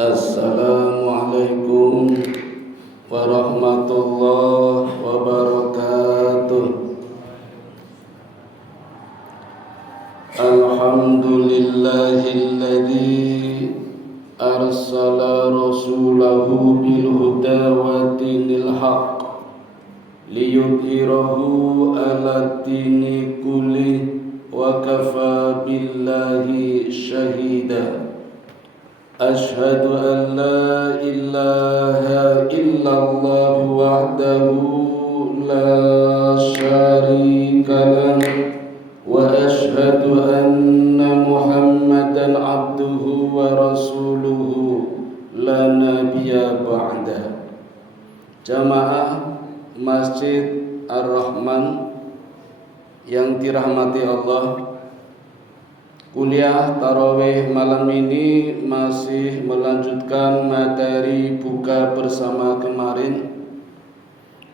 Assalamualaikum warahmatullahi wabarakatuh. Alhamdulillahilladzi arsala rasulahu bil huda wa dinil haqq liyudhhirahu 'ala dini kulli wa kafa billahi syahida. Asyhadu an la ilaha illallah wahdahu la syarika lahu wa asyhadu anna Muhammadan abduhu wa rasuluhu la nabiyya ba'da. Jamaah Masjid Ar-Rahman yang dirahmati Allah, kuliah tarawih malam ini masih melanjutkan materi buka bersama kemarin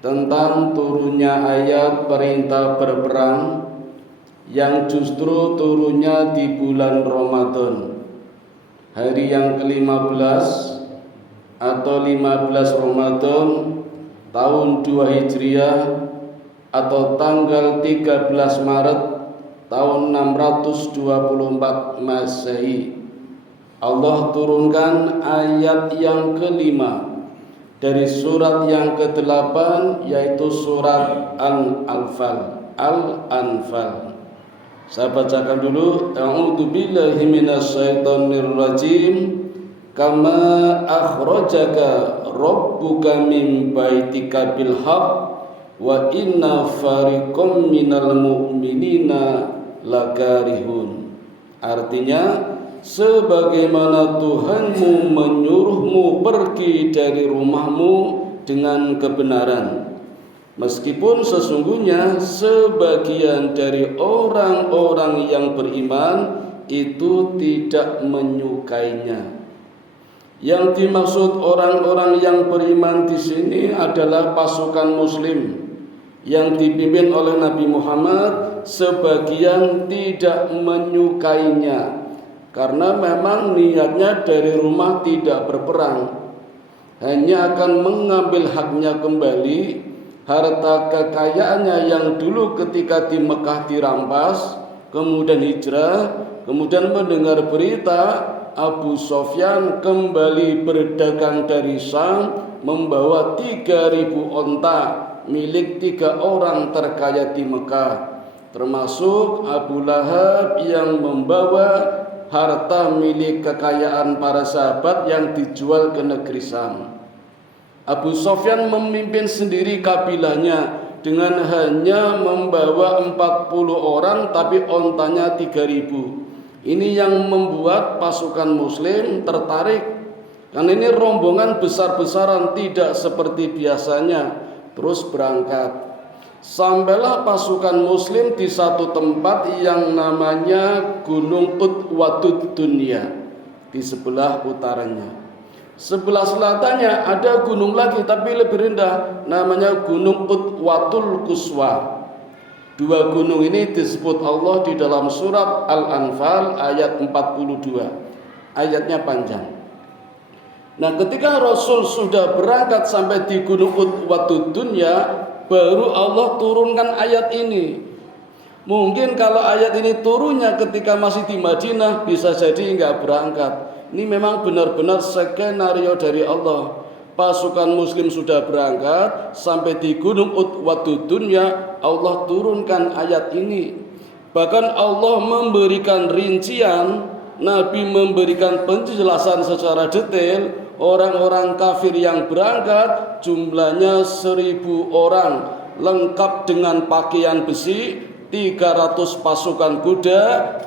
tentang turunnya ayat perintah berperang yang justru turunnya di bulan Ramadan, hari yang ke-15 atau 15 Ramadan tahun 2 Hijriah atau tanggal 13 Maret tahun 624 Masehi. Allah turunkan ayat yang kelima dari surat yang ke-8, yaitu surat Al-Anfal. Saya bacakan dulu. A'udzu billahi minasyaitonir rajim. Kama akhrajaka rabbuka min baitika bil haqq wa inna fariqam minal mu'minina lakarihun. Artinya, sebagaimana Tuhanmu menyuruhmu pergi dari rumahmu dengan kebenaran, meskipun sesungguhnya sebagian dari orang-orang yang beriman itu tidak menyukainya. Yang dimaksud orang-orang yang beriman di sini adalah pasukan Muslim yang dipimpin oleh Nabi Muhammad. Sebagian tidak menyukainya karena memang niatnya dari rumah tidak berperang, hanya akan mengambil haknya kembali, harta kekayaannya yang dulu ketika di Mekah dirampas, kemudian hijrah, kemudian mendengar berita Abu Sofyan kembali berdagang dari Syam membawa 3.000 onta milik 3 orang terkaya di Mekah, termasuk Abu Lahab yang membawa harta milik kekayaan para sahabat yang dijual ke negeri Syam. Abu Sofyan memimpin sendiri kabilahnya dengan hanya membawa 40 orang, tapi ontanya 3.000. Ini yang membuat pasukan Muslim tertarik, karena ini rombongan besar-besaran, tidak seperti biasanya. Terus berangkat. Sampailah pasukan Muslim di satu tempat yang namanya Gunung Udwatud Dunya, di sebelah utaranya. Sebelah selatannya ada gunung lagi tapi lebih rendah, namanya Gunung Udwatul Quswa. 2 gunung ini disebut Allah di dalam surat Al-Anfal ayat 42. Ayatnya panjang. Nah, ketika Rasul sudah berangkat sampai di Gunung Udwatud Dunya, baru Allah turunkan ayat ini. Mungkin kalau ayat ini turunnya ketika masih di Madinah, bisa jadi enggak berangkat. Ini memang benar-benar skenario dari Allah. Pasukan Muslim sudah berangkat sampai di Gunung Udwatud Dunya, Allah turunkan ayat ini. Bahkan Allah memberikan rincian, Nabi memberikan penjelasan secara detail. Orang-orang kafir yang berangkat jumlahnya 1.000 orang, lengkap dengan pakaian besi, 300 pasukan kuda,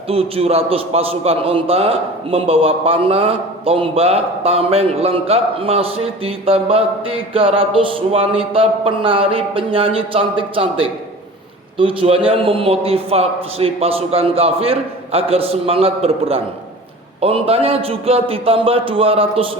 700 pasukan onta, membawa panah, tombak, tameng lengkap, masih ditambah 300 wanita penari penyanyi cantik-cantik. Tujuannya memotivasi pasukan kafir agar semangat berperang. Ontanya juga ditambah 250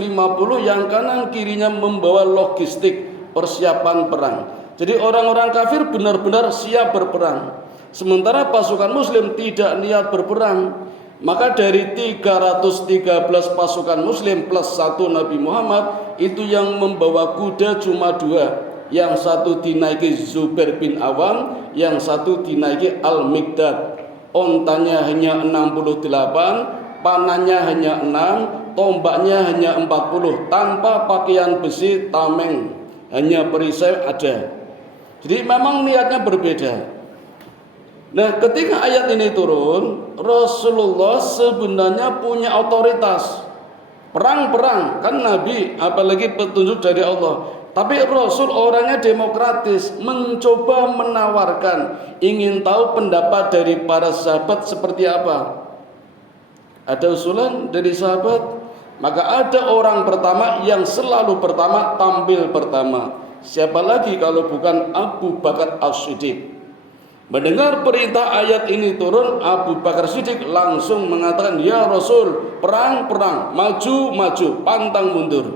yang kanan kirinya membawa logistik persiapan perang. Jadi orang-orang kafir benar-benar siap berperang. Sementara pasukan Muslim tidak niat berperang. Maka dari 313 pasukan muslim plus 1 Nabi Muhammad, itu yang membawa kuda cuma 2. Yang satu dinaiki Zubair bin Awam, yang satu dinaiki Al-Miqdad. Ontanya hanya 68, panahnya hanya 6, tombaknya hanya 40, tanpa pakaian besi tameng, hanya perisai ada. Jadi memang niatnya berbeda. Nah, ketika ayat ini turun, Rasulullah sebenarnya punya otoritas. Perang-perang, kan Nabi, apalagi petunjuk dari Allah. Tapi Rasul orangnya demokratis, mencoba menawarkan, ingin tahu pendapat dari para sahabat seperti apa. Ada usulan dari sahabat, maka ada orang pertama yang selalu pertama, tampil pertama. Siapa lagi kalau bukan Abu Bakar As-Siddiq. Mendengar perintah ayat ini turun, Abu Bakar Siddiq langsung mengatakan, "Ya Rasul, perang-perang, maju-maju, pantang mundur."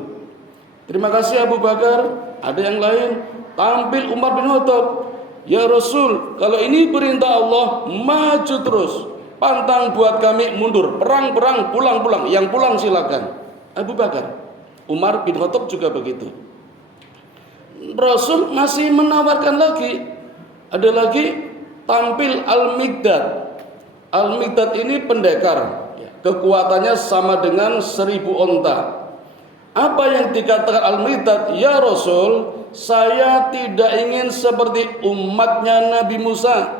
Terima kasih Abu Bakar. Ada yang lain, tampil Umar bin Khattab, "Ya Rasul, kalau ini perintah Allah, maju terus, pantang buat kami mundur, perang-perang, pulang-pulang, yang pulang silakan." Abu Bakar. Umar bin Khattab juga begitu. Rasul masih menawarkan lagi. Ada lagi, tampil Al-Miqdad. Al-Miqdad ini pendekar, kekuatannya sama dengan 1000 onta. Apa yang dikatakan Al-Miqdad? "Ya Rasul, saya tidak ingin seperti umatnya Nabi Musa,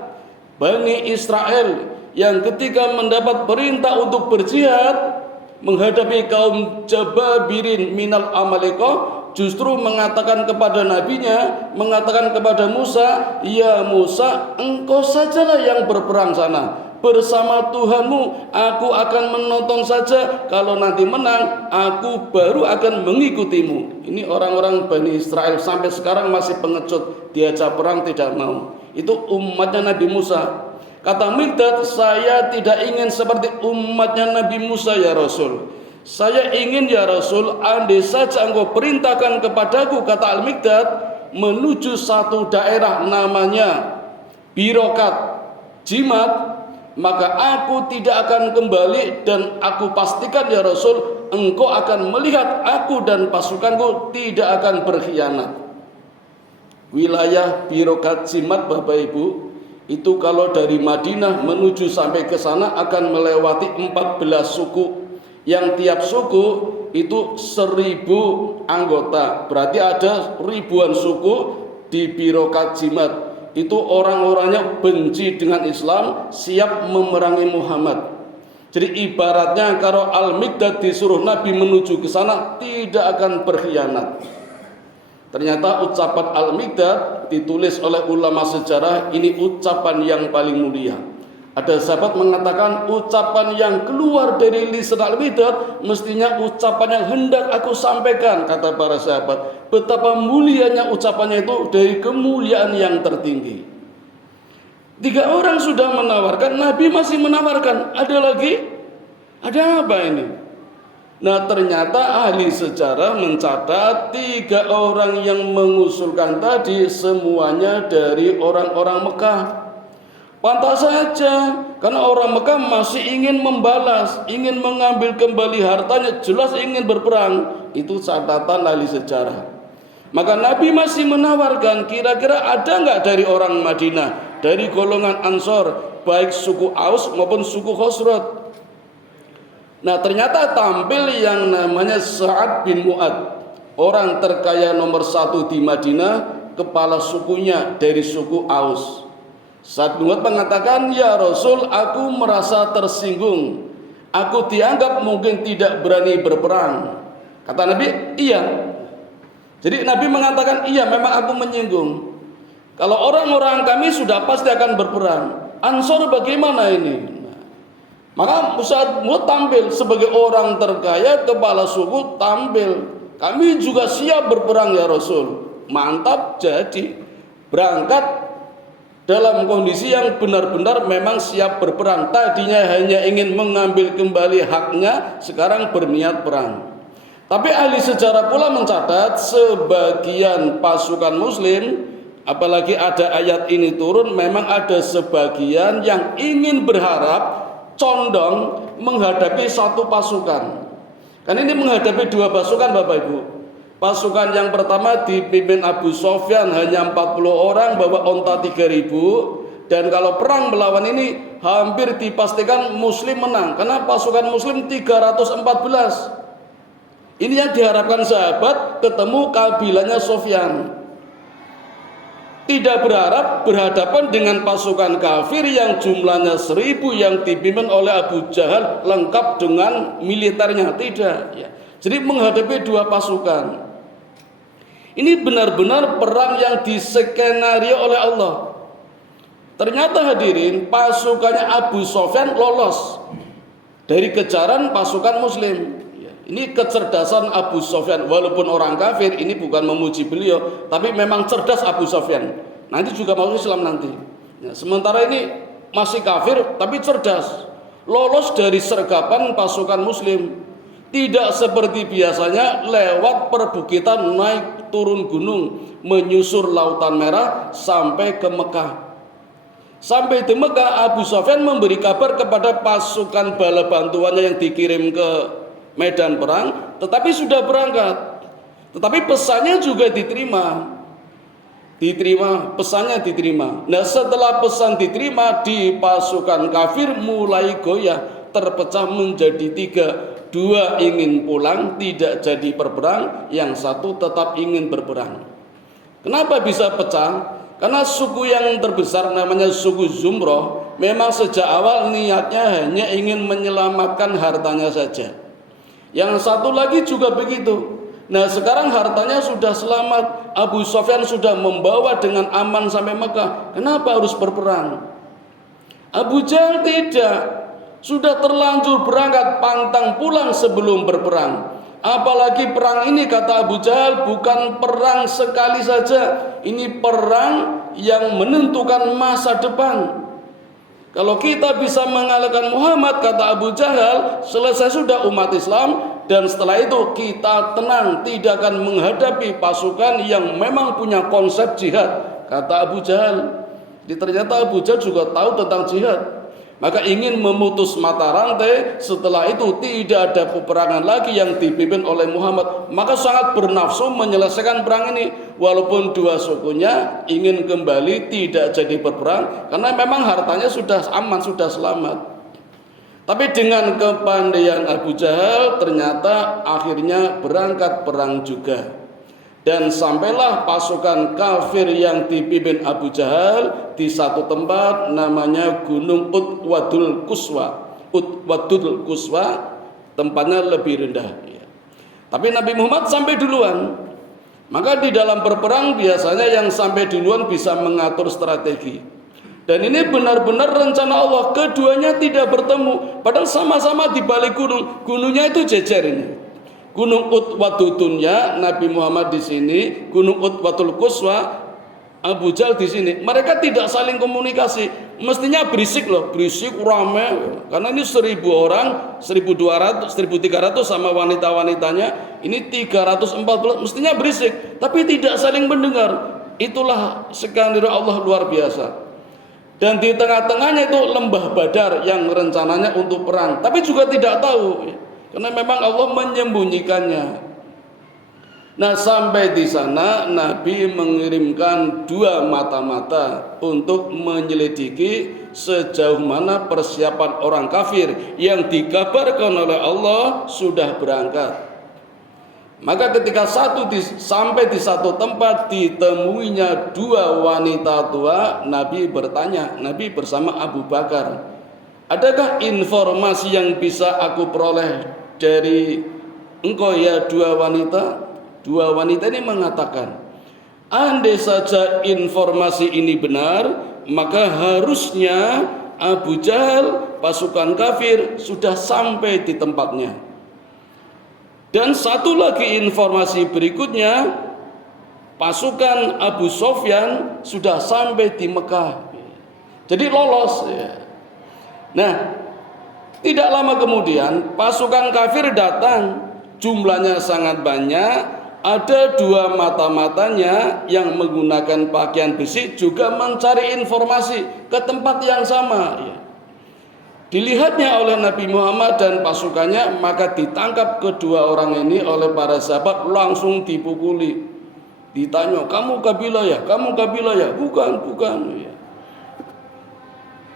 Bani Israel, yang ketika mendapat perintah untuk berjihad menghadapi kaum Jababirin minal Amalekah, justru mengatakan kepada nabinya, mengatakan kepada Musa, 'Ya Musa, engkau sajalah yang berperang sana. Bersama Tuhanmu, aku akan menonton saja. Kalau nanti menang, aku baru akan mengikutimu.'" Ini orang-orang Bani Israel sampai sekarang masih pengecut, diajak perang tidak mau. Itu umatnya Nabi Musa. Kata Miqdad, "Saya tidak ingin seperti umatnya Nabi Musa ya Rasul. Saya ingin ya Rasul, andai saja engkau perintahkan kepadaku," kata Al-Miqdad, "menuju satu daerah namanya Birokat Jimat, maka aku tidak akan kembali, dan aku pastikan ya Rasul, engkau akan melihat aku dan pasukanku tidak akan berkhianat." Wilayah Birokat Jimat, Bapak Ibu, itu kalau dari Madinah menuju sampai ke sana akan melewati 14 suku. Yang tiap suku itu 1000 anggota. Berarti ada ribuan suku di Birokat Jimat. Itu orang-orangnya benci dengan Islam, siap memerangi Muhammad. Jadi ibaratnya kalau Al-Miqdad disuruh Nabi menuju ke sana, tidak akan berkhianat. Ternyata ucapan Al-Miqdad ditulis oleh ulama sejarah, ini ucapan yang paling mulia. Ada sahabat mengatakan, ucapan yang keluar dari lisan Al-Miqdad mestinya ucapan yang hendak aku sampaikan. Kata para sahabat, betapa mulianya ucapannya itu, dari kemuliaan yang tertinggi. 3 orang sudah menawarkan, Nabi masih menawarkan. Ada lagi? Ada apa ini? Nah, ternyata ahli sejarah mencatat 3 orang yang mengusulkan tadi semuanya dari orang-orang Mekah. Pantas saja, karena orang Mekah masih ingin membalas, ingin mengambil kembali hartanya, jelas ingin berperang. Itu catatan ahli sejarah. Maka Nabi masih menawarkan, kira-kira ada nggak dari orang Madinah, dari golongan Ansor, baik suku Aus maupun suku Khosraj. Nah, ternyata tampil yang namanya Sa'ad bin Mu'ad, orang terkaya nomor 1 di Madinah, kepala sukunya dari suku Aus. Sa'ad bin Mu'ad mengatakan, "Ya Rasul, aku merasa tersinggung. Aku dianggap mungkin tidak berani berperang." Kata Nabi, "Iya." Jadi Nabi mengatakan, "Iya, memang aku menyinggung. Kalau orang-orang kami sudah pasti akan berperang. Ansor bagaimana ini?" Maka Sa'ad bin Mu'ad tampil sebagai orang terkaya, kepala suku, tampil, "Kami juga siap berperang ya Rasul." Mantap, jadi berangkat dalam kondisi yang benar-benar memang siap berperang. Tadinya hanya ingin mengambil kembali haknya, sekarang berniat perang. Tapi ahli sejarah pula mencatat sebagian pasukan muslim, apalagi ada ayat ini turun, memang ada sebagian yang ingin berharap, condong menghadapi satu pasukan. Kan ini menghadapi dua pasukan Bapak Ibu. Pasukan yang pertama dipimpin Abu Sofyan hanya 40 orang, bawa onta 3000. Dan kalau perang melawan ini hampir dipastikan Muslim menang, karena pasukan Muslim 314. Ini yang diharapkan sahabat ketemu kabilahnya Sofyan. Tidak berharap berhadapan dengan pasukan kafir yang jumlahnya 1000 yang dipimpin oleh Abu Jahal lengkap dengan militernya. Tidak ya. Jadi menghadapi dua pasukan. Ini benar-benar perang yang diskenario oleh Allah. Ternyata hadirin, pasukannya Abu Sofyan lolos dari kejaran pasukan Muslim. Ini kecerdasan Abu Sofyan, walaupun orang kafir, ini bukan memuji beliau, tapi memang cerdas Abu Sofyan. Nanti juga masuk Islam nanti. Ya, sementara ini masih kafir, tapi cerdas, lolos dari sergapan pasukan Muslim. Tidak seperti biasanya lewat perbukitan, naik turun gunung, menyusur Lautan Merah sampai ke Mekah. Sampai di Mekah, Abu Sofyan memberi kabar kepada pasukan bala bantuannya yang dikirim ke medan perang, tetapi sudah berangkat. Tetapi pesannya juga diterima. Pesannya diterima. Nah, setelah pesan diterima, di pasukan kafir mulai goyah, terpecah menjadi 3. 2 ingin pulang, tidak jadi berperang, yang 1 tetap ingin berperang. Kenapa bisa pecah? Karena suku yang terbesar namanya suku Zumroh memang sejak awal niatnya hanya ingin menyelamatkan hartanya saja. Yang satu lagi juga begitu. Nah, sekarang hartanya sudah selamat, Abu Sofyan sudah membawa dengan aman sampai Mekah. Kenapa harus berperang? Abu Jahal tidak. Sudah terlanjur berangkat, pantang pulang sebelum berperang. Apalagi perang ini, kata Abu Jahal, bukan perang sekali saja. Ini perang yang menentukan masa depan. Kalau kita bisa mengalahkan Muhammad, kata Abu Jahal, selesai sudah umat Islam. Dan setelah itu kita tenang, tidak akan menghadapi pasukan yang memang punya konsep jihad, kata Abu Jahal. Jadi ternyata Abu Jahal juga tahu tentang jihad. Maka ingin memutus mata rantai. Setelah itu tidak ada peperangan lagi yang dipimpin oleh Muhammad. Maka sangat bernafsu menyelesaikan perang ini. Walaupun dua sukunya ingin kembali tidak jadi berperang, karena memang hartanya sudah aman, sudah selamat. Tapi dengan kepandaian Abu Jahal, ternyata akhirnya berangkat perang juga. Dan sampailah pasukan kafir yang dipimpin Abu Jahal di satu tempat namanya Gunung Utwadul Quswa. Utwadul Quswa, tempatnya lebih rendah. Tapi Nabi Muhammad sampai duluan. Maka di dalam berperang biasanya yang sampai duluan bisa mengatur strategi. Dan ini benar-benar rencana Allah. Keduanya tidak bertemu, padahal sama-sama di balik gunung. Gunungnya itu jejer ini. Gunung Utwadudunya Nabi Muhammad di sini, Gunung Utwadul Quswa Abu Jahal di sini. Mereka tidak saling komunikasi. Mestinya berisik loh, berisik rame. Karena ini 1000 orang, 1200, 1300 sama wanita-wanitanya. Ini 314, mestinya berisik, tapi tidak saling mendengar. Itulah skenario Allah luar biasa. Dan di tengah-tengahnya itu lembah Badar yang rencananya untuk perang, tapi juga tidak tahu. Karena memang Allah menyembunyikannya. Nah, sampai di sana Nabi mengirimkan 2 mata-mata untuk menyelidiki sejauh mana persiapan orang kafir yang dikabarkan oleh Allah sudah berangkat. Maka ketika sampai di satu tempat ditemuinya 2 wanita tua, Nabi bertanya, Nabi bersama Abu Bakar, adakah informasi yang bisa aku peroleh dari engkau ya 2 wanita? 2 wanita ini mengatakan, andai saja informasi ini benar, maka harusnya Abu Jahal, pasukan kafir, sudah sampai di tempatnya. Dan satu lagi informasi berikutnya, pasukan Abu Sofyan sudah sampai di Mekah. Jadi lolos ya. Nah, tidak lama kemudian pasukan kafir datang, jumlahnya sangat banyak. Ada 2 mata-matanya yang menggunakan pakaian besi juga mencari informasi ke tempat yang sama ya. Dilihatnya oleh Nabi Muhammad dan pasukannya, maka ditangkap kedua orang ini oleh para sahabat, langsung dipukuli. Ditanya, kamu kabilah ya? Kamu kabilah ya? Bukan, bukan. Ya.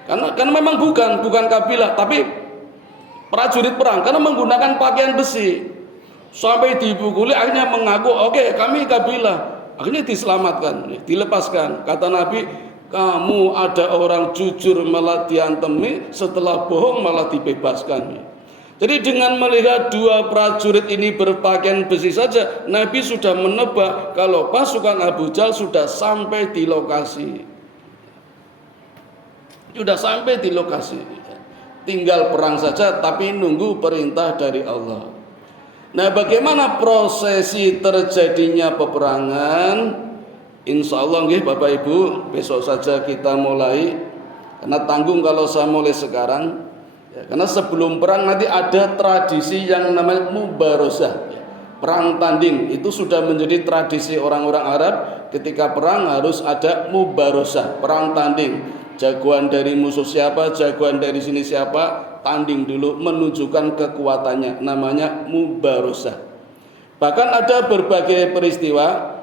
Karena memang bukan kabilah, tapi prajurit perang, karena menggunakan pakaian besi. Sampai dipukuli, akhirnya mengaku, oke, kami kabilah. Akhirnya diselamatkan, dilepaskan. Kata Nabi, kamu ada orang jujur malah diantemi, setelah bohong malah dibebaskan. Jadi dengan melihat dua prajurit ini berpakaian besi saja, Nabi sudah menebak kalau pasukan Abu Jahal sudah sampai di lokasi. Sudah sampai di lokasi. Tinggal perang saja, tapi nunggu perintah dari Allah. Nah, bagaimana prosesi terjadinya peperangan? Insya Allah Bapak Ibu, besok saja kita mulai. Karena tanggung kalau saya mulai sekarang ya, karena sebelum perang nanti ada tradisi yang namanya mubarosah ya. Perang tanding itu sudah menjadi tradisi orang-orang Arab. Ketika perang harus ada mubarosah, perang tanding. Jagoan dari musuh siapa, jagoan dari sini siapa, tanding dulu menunjukkan kekuatannya, namanya mubarosah. Bahkan ada berbagai peristiwa.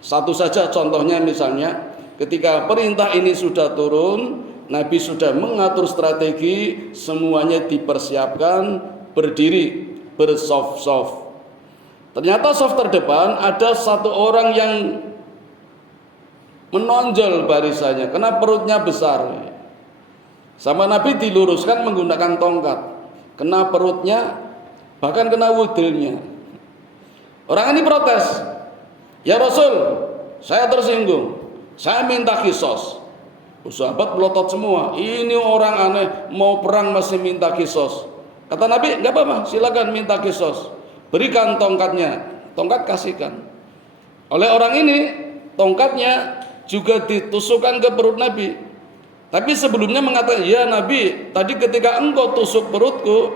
Satu saja contohnya, misalnya ketika perintah ini sudah turun, Nabi sudah mengatur strategi, semuanya dipersiapkan, berdiri, bersof-sof. Ternyata sof terdepan ada satu orang yang menonjol barisannya karena perutnya besar. Sama Nabi diluruskan menggunakan tongkat, kena perutnya, bahkan kena wudilnya. Orang ini protes, ya Rasul, saya tersinggung, saya minta kisos. Sahabat melotot semua, ini orang aneh, mau perang masih minta kisos. Kata Nabi, enggak apa-apa, silakan minta kisos. Berikan tongkatnya, tongkat kasihkan. Oleh orang ini, tongkatnya juga ditusukkan ke perut Nabi. Tapi sebelumnya mengatakan, ya Nabi, tadi ketika engkau tusuk perutku,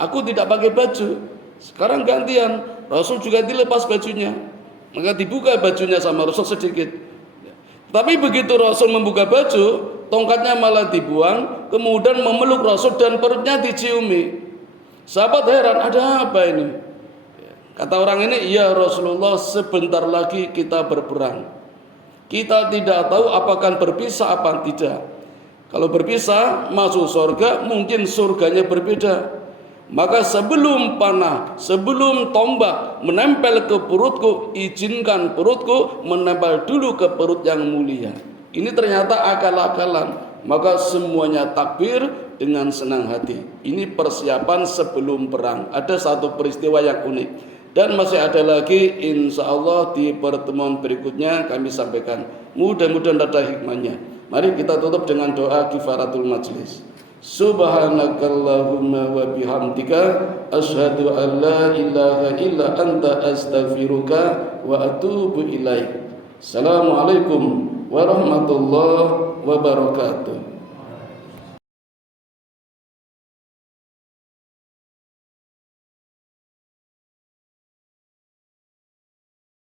aku tidak pakai baju. Sekarang gantian, Rasul juga dilepas bajunya. Maka dibuka bajunya sama Rasul sedikit. Tapi begitu Rasul membuka baju, tongkatnya malah dibuang, kemudian memeluk Rasul dan perutnya diciumi. Sahabat heran, ada apa ini? Kata orang ini, ya Rasulullah, sebentar lagi kita berperang. Kita tidak tahu apakah berpisah apa tidak. Kalau berpisah masuk surga, mungkin surganya berbeda. Maka sebelum panah, sebelum tombak menempel ke perutku, izinkan perutku menempel dulu ke perut yang mulia. Ini ternyata akal-akalan. Maka semuanya takbir dengan senang hati. Ini persiapan sebelum perang. Ada satu peristiwa yang unik. Dan masih ada lagi, insya Allah di pertemuan berikutnya kami sampaikan. Mudah-mudahan ada hikmahnya. Mari kita tutup dengan doa kifaratul majlis. Subhanakallahumma wa bihamdika asyhadu an la ilaha illa anta astaghfiruka wa atubu ilaik. Assalamualaikum warahmatullahi wabarakatuh.